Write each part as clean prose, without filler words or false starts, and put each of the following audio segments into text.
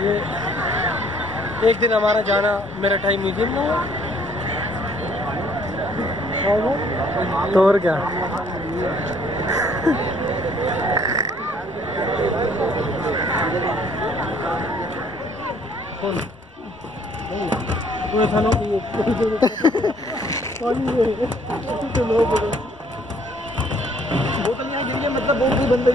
ये एक दिन हमारा जाना मेरा टाइम म्यूजियम में तो और क्या। बोतल यहाँ गिरी है, मतलब बहुत ही बंद है।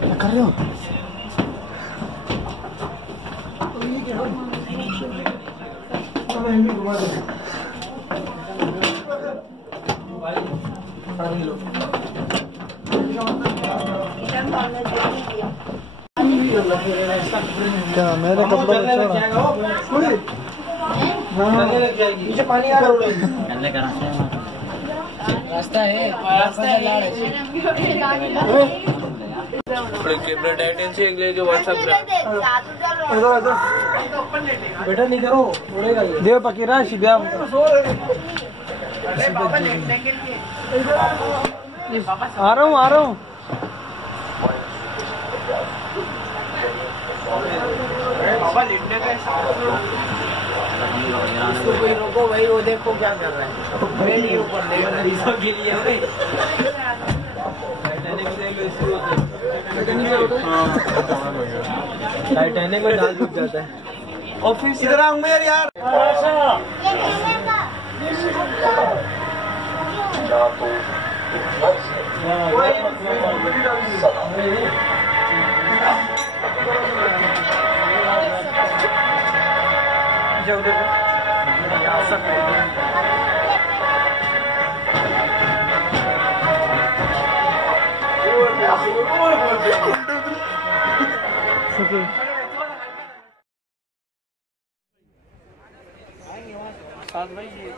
क्या कर रहे हो? क्या मैंने कपड़ा नीचे पानी आ रहा है। रास्ता है, रास्ता है। बेटा नहीं करो, उड़ेगा ये। देव पकीरा सीधा आ रहा हूँ, आ रहा हूँ। इसको कोई रोको भाई, वो देखो क्या कर रहा है। मेरे ऊपर के लिए टाइटैनिक में डाल डूब जाता है। और फिर इधर आऊंगा यार। साथ भाई ये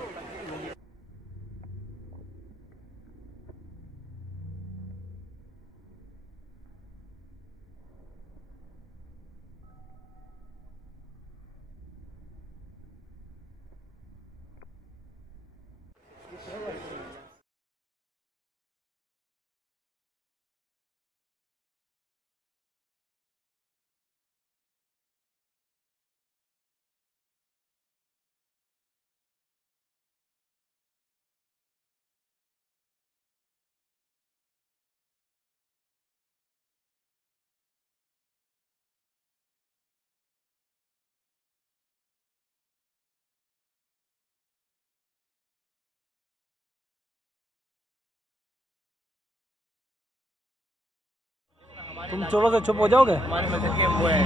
तुम चलो से चुप हो जाओगे। हमारे मस्जिद के वो है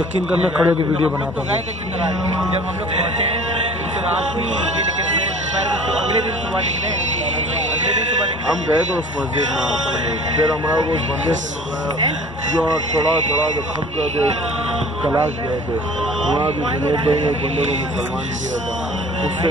यकीन करने खड़े की वीडियो बनाता हूँ। जब हम लोग पहुँचे रात को अगले दिन सुबह निकले, हम गए तो उस मस्जिद में। फिर हमारा वो उस बंदे जो थोड़ा जो थक गए थे, तलाश गए थे, वहाँ भी जुनैद भाई ने बंदे को मुसलमान किया था। उससे